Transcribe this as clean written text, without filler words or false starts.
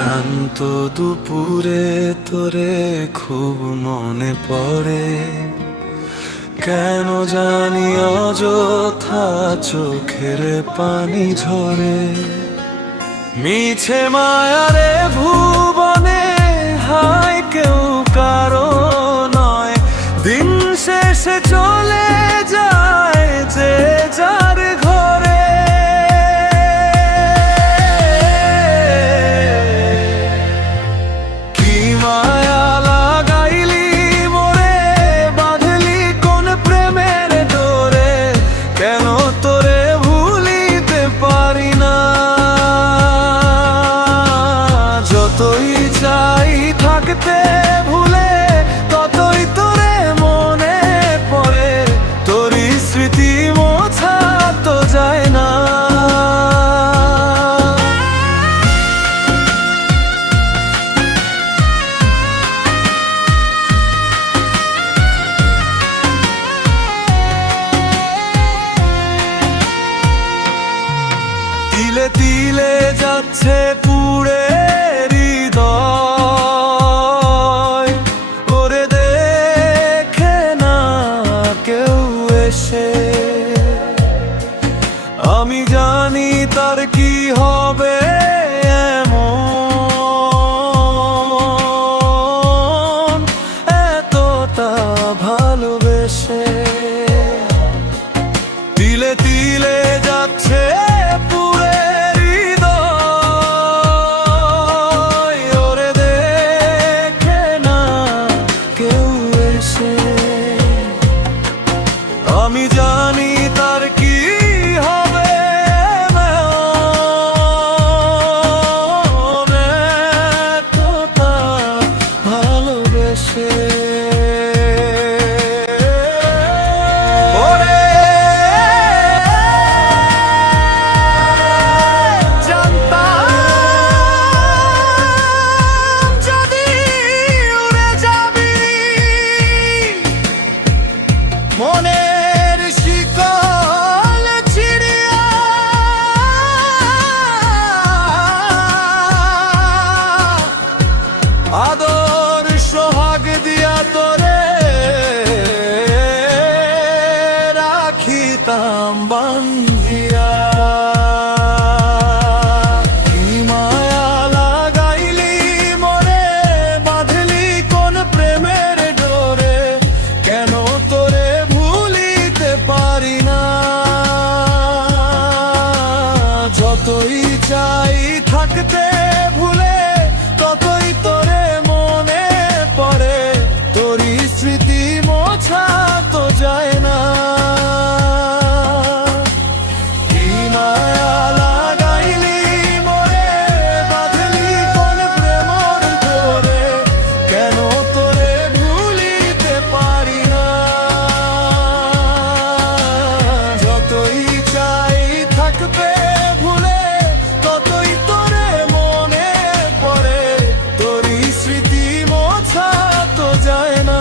ক্লান্ত দুপুরে তোরে খুব মনে পড়ে, কেন জানি অযথা চোখের পানি ঝরে। মিছে মায়ারে ভুবনে হায় কেউ কারো নয়, দিন শেষে চলে যায় যে যার ঘরে। কি মায়া লাগাইলি মোরে, বাঁধলি কোন প্রেমের ডোরে, কেন তোরে ভুলিতে পারি না। যতই চাই থাকতে ভুলে, ততই তোরে মনে পড়ে, তোরই স্মৃতি মোছা তো যায় না। তিলে তিলে যাচ্ছে পুড়ে হৃদয়, ওরে দেখে না কেউ এসে। আমি জানি তার কি হবে এমন, এতটা ভালোবেসে। তিলে তিলে যাচ্ছে পুড়ে হৃদয়, ওরে দেখে না কেউ এসে। আমি জানি তার কি হবে এমন, এতটা ভালোবেসে। মনের শিকল ছিড়িয়া আদর সোহাগ দিয়া তোরে রাখিতাম বান্ধিয়া। কি মায়া লাগাইলি মোরে, বাঁধলি কোন প্রেমের ডোরে, কেন তোরে ভুলিতে পারি না। যতই চাই থাকতে ভুলে, ততই তোরে মনে পড়ে, তোরই স্মৃতি মোছা তো যায় না। কি মায়া লাগাইলি মোরে, বাঁধলি কোন প্রেমর ডোরে, কেন তোরে ভুলিতে পারি না। যতই চাই থাকতে ভুলে, ততই তোরে মনে পড়ে, তোরই স্মৃতি মোছা তো যায় না।